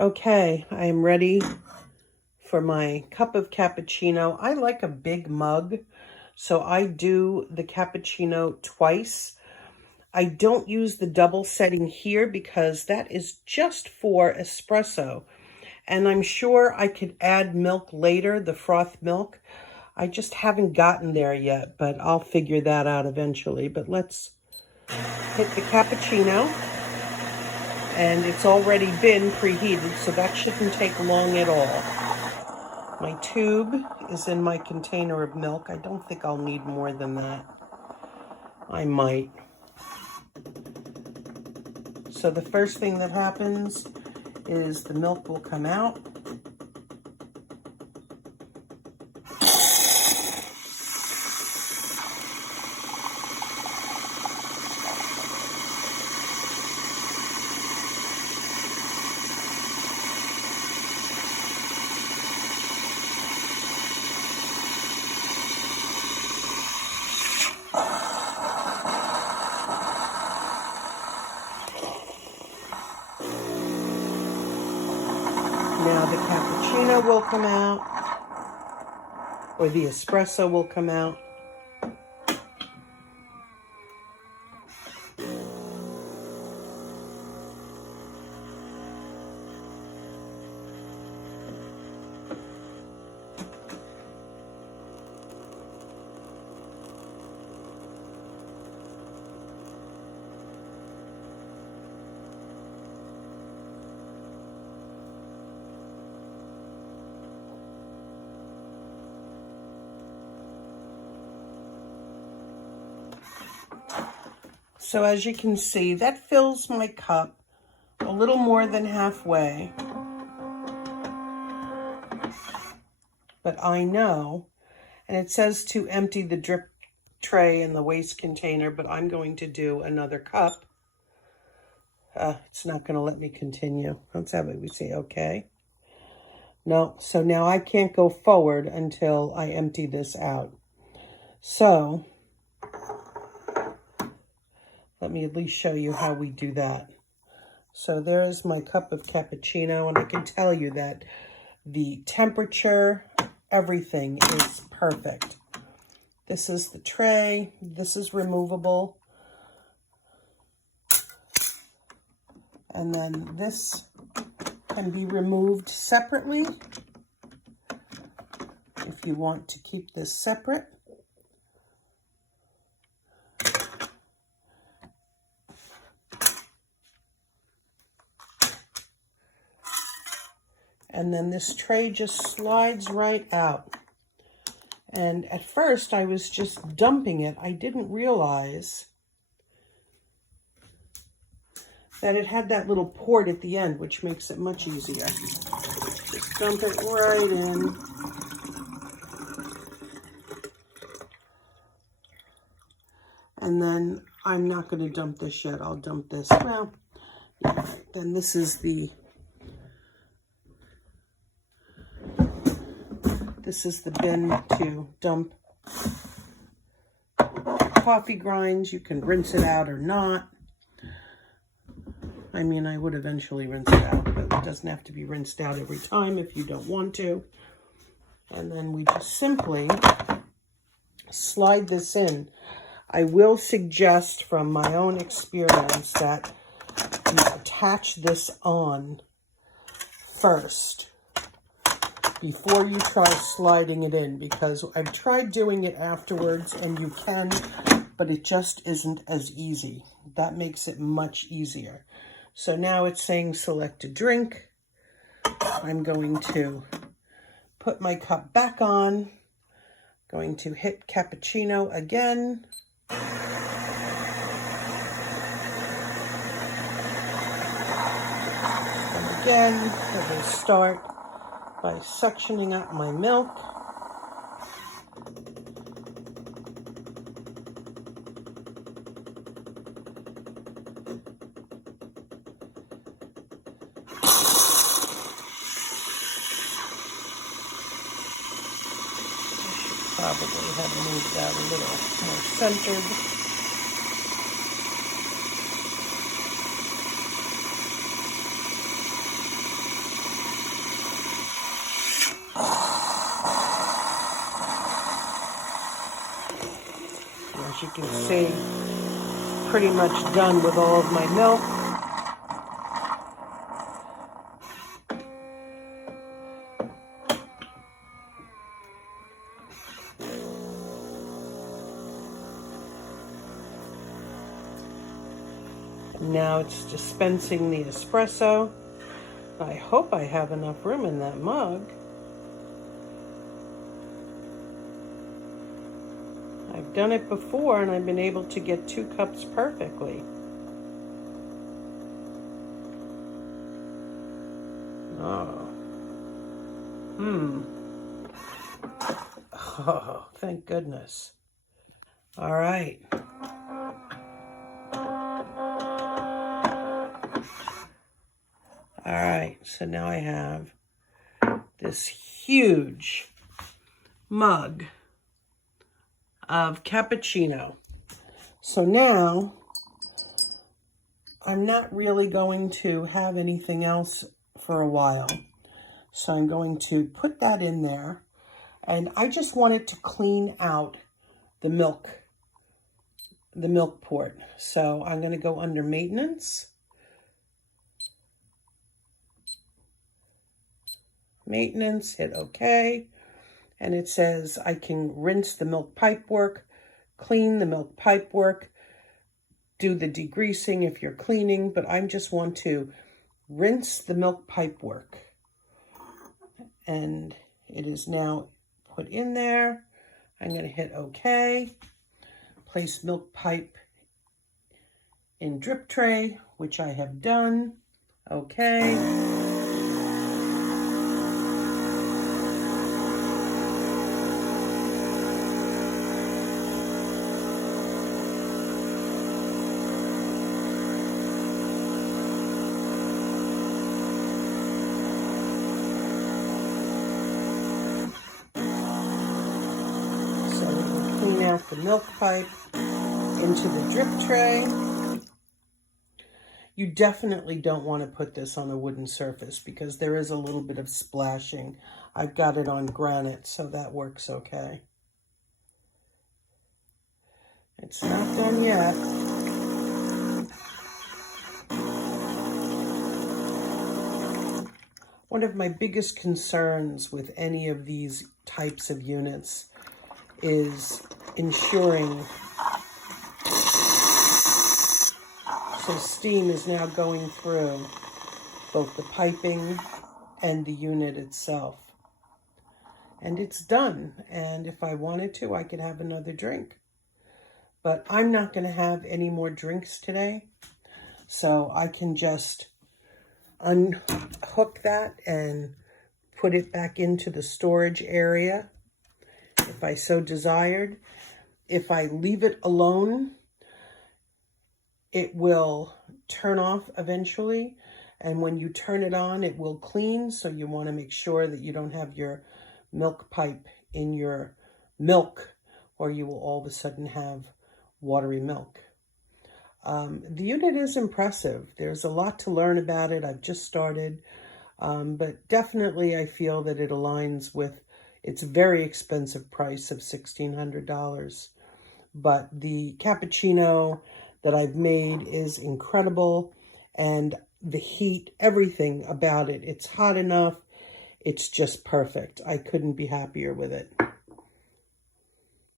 Okay, I am ready for my cup of cappuccino. I like a big mug, so I do the cappuccino twice. I don't use the double setting here because that is just for espresso. And I'm sure I could add milk later, the froth milk. I just haven't gotten there yet, but I'll figure that out eventually. But let's hit the cappuccino. And it's already been preheated, so that shouldn't take long at all. My tube is in my container of milk. I don't think I'll need more than that. I might. So the first thing that happens is the milk will come out. Now the cappuccino will come out, or the espresso will come out. So as you can see, that fills my cup a little more than halfway. But I know, and it says to empty the drip tray in the waste container, but I'm going to do another cup. It's not going to let me continue. Let's have it, we say okay. No, so now I can't go forward until I empty this out. So let me at least show you how we do that. So there is my cup of cappuccino, and I can tell you that the temperature, everything is perfect. This is the tray. This is removable. And then this can be removed separately if you want to keep this separate. And then this tray just slides right out. And at first I was just dumping it. I didn't realize that it had that little port at the end, which makes it much easier. Just dump it right in. And then I'm not going to dump this yet. I'll dump this. Well, yeah, then this is the bin to dump coffee grinds. You can rinse it out or not. I mean, I would eventually rinse it out, but it doesn't have to be rinsed out every time if you don't want to. And then we just simply slide this in. I will suggest from my own experience that you attach this on first before you try sliding it in, because I've tried doing it afterwards and you can, but it just isn't as easy. That makes it much easier. So now it's saying select a drink. I'm going to put my cup back on, going to hit cappuccino again. And again, I will start by suctioning up my milk. Probably have moved that a little more centered. can see, pretty much done with all of my milk. Now it's dispensing the espresso. I hope I have enough room in that mug. I've done it before and I've been able to get 2 cups perfectly. Oh. Oh, thank goodness. All right. All right, so now I have this huge mug of cappuccino. So now I'm not really going to have anything else for a while. So I'm going to put that in there, and I just wanted to clean out the milk port. So I'm going to go under maintenance. Maintenance, hit OK, and it says I can rinse the milk pipework, clean the milk pipework, do the degreasing if you're cleaning, but I just want to rinse the milk pipework. And it is now put in there. I'm going to hit OK, place milk pipe in drip tray, which I have done. OK. Clean out the milk pipe into the drip tray. You definitely don't want to put this on a wooden surface because there is a little bit of splashing. I've got it on granite, so that works okay. It's not done yet. One of my biggest concerns with any of these types of units is ensuring, so steam is now going through both the piping and the unit itself. And it's done, and if I wanted to, I could have another drink. But I'm not going to have any more drinks today, so I can just unhook that and put it back into the storage area if I so desired. If I leave it alone, it will turn off eventually. And when you turn it on, it will clean. So you want to make sure that you don't have your milk pipe in your milk, or you will all of a sudden have watery milk. The unit is impressive. There's a lot to learn about it. I've just started. But definitely I feel that it aligns with its very expensive price of $1,600. But the cappuccino that I've made is incredible, and the heat, everything about it, it's hot enough. It's just perfect. I couldn't be happier with it.